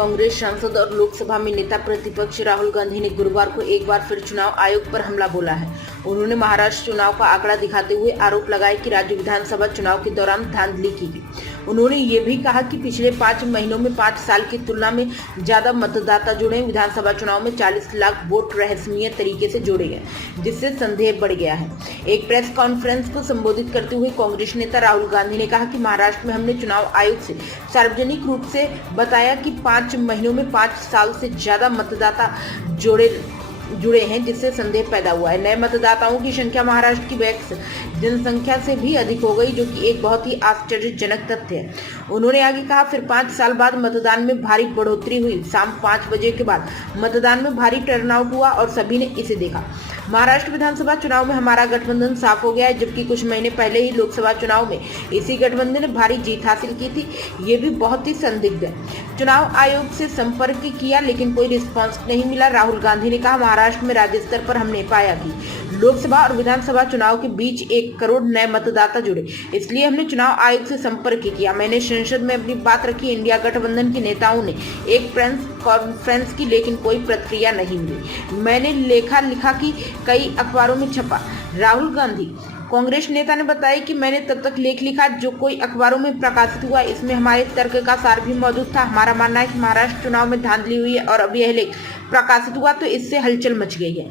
कांग्रेस सांसद और लोकसभा में नेता प्रतिपक्ष राहुल गांधी ने गुरुवार को एक बार फिर चुनाव आयोग पर हमला बोला है। उन्होंने महाराष्ट्र चुनाव का आंकड़ा दिखाते हुए आरोप लगाया कि राज्य विधानसभा चुनाव के दौरान धांधली की गई। उन्होंने ये भी कहा कि पिछले 5 महीनों में 5 साल की तुलना में ज्यादा मतदाता जुड़े। विधानसभा चुनाव में 40 लाख वोट रहस्यमय तरीके से जोड़े गए, जिससे संदेह बढ़ गया है। एक प्रेस कॉन्फ्रेंस को संबोधित करते हुए कांग्रेस नेता राहुल गांधी ने कहा कि महाराष्ट्र में हमने चुनाव आयोग से सार्वजनिक रूप से बताया कि 5 महीनों में 5 साल से ज्यादा मतदाता जुड़े हैं, जिससे संदेह पैदा हुआ है। नए मतदाताओं की संख्या महाराष्ट्र की वैक्स जनसंख्या से भी अधिक हो गई, जो कि एक बहुत ही आश्चर्यजनक तथ्य है। उन्होंने आगे कहा, फिर 5 साल बाद मतदान में भारी बढ़ोतरी हुई। शाम 5 बजे के बाद मतदान में भारी टर्नआउट हुआ और सभी ने इसे देखा। महाराष्ट्र विधानसभा चुनाव में हमारा गठबंधन साफ हो गया है, जबकि कुछ महीने पहले ही लोकसभा चुनाव में इसी गठबंधन ने भारी जीत हासिल की थी। ये भी बहुत ही संदिग्ध है। चुनाव आयोग से संपर्क किया, लेकिन कोई रिस्पांस नहीं मिला। राहुल गांधी ने कहा, महाराष्ट्र में राज्य स्तर पर हमने पाया कि लोकसभा और विधानसभा चुनाव के बीच 1 करोड़ नए मतदाता जुड़े, इसलिए हमने चुनाव आयोग से संपर्क किया। मैंने संसद में अपनी बात रखी। इंडिया गठबंधन के नेताओं ने एक प्रेस कॉन्फ्रेंस की, लेकिन कोई प्रतिक्रिया नहीं मिली। मैंने लिखा कि कई अखबारों में छपा। राहुल गांधी कांग्रेस नेता ने बताया कि मैंने तब तक लेख लिखा जो कोई अखबारों में प्रकाशित हुआ। इसमें हमारे तर्क का सार भी मौजूद था। हमारा मानना है कि महाराष्ट्र चुनाव में धांधली हुई है और अब यह लेख प्रकाशित हुआ तो इससे हलचल मच गई है।